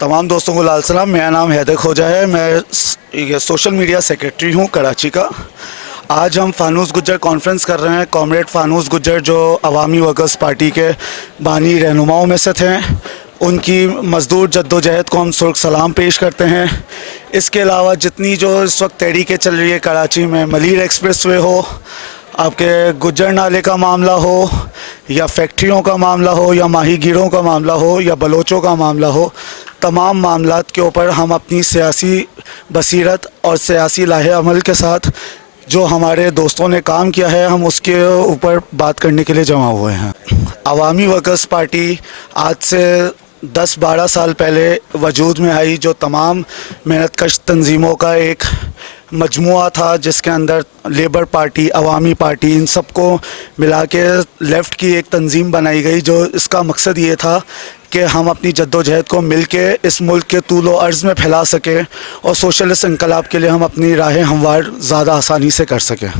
तमाम दोस्तों को लाल सलाम। मेरा नाम हैदर खोजा है। मैं सोशल मीडिया सेक्रेटरी हूँ कराची का। आज हम फानूस गुज्जर कॉन्फ्रेंस कर रहे हैं। कॉमरेड फानूस गुज्जर जो अवामी वर्कर्स पार्टी के बानी रहनुमाओं में से थे, उनकी मज़दूर जद्दोजहद को हम सुर्ख सलाम पेश करते हैं। इसके अलावा जितनी जो इस वक्त तहरीकें चल रही है कराची में, मलीर एक्सप्रेस वे हो, आपके गुज्जर नाले का मामला हो, या फैक्ट्रियों का मामला हो, या माहीगीरों का मामला हो, या बलोचों का मामला हो, तमाम मामलात के ऊपर हम अपनी सियासी बसीरत और सियासी लाहे अमल के साथ जो हमारे दोस्तों ने काम किया है, हम उसके ऊपर बात करने के लिए जमा हुए हैं। अवामी वर्कर्स पार्टी आज से 10-12 साल पहले वजूद में आई, जो तमाम मेहनतकश तंजीमों का एक मजमुआ था, जिसके अंदर लेबर पार्टी, अवामी पार्टी, इन सबको मिला के लेफ़्ट की एक तंजीम बनाई गई, जो इसका मकसद ये था कि हम अपनी जद्दोजहद को मिल के इस मुल्क के तूल व अर्ज़ में फैला सकें और सोशलिस्ट इनकलाब के लिए हम अपनी राहें हमवार ज़्यादा आसानी से कर सकें।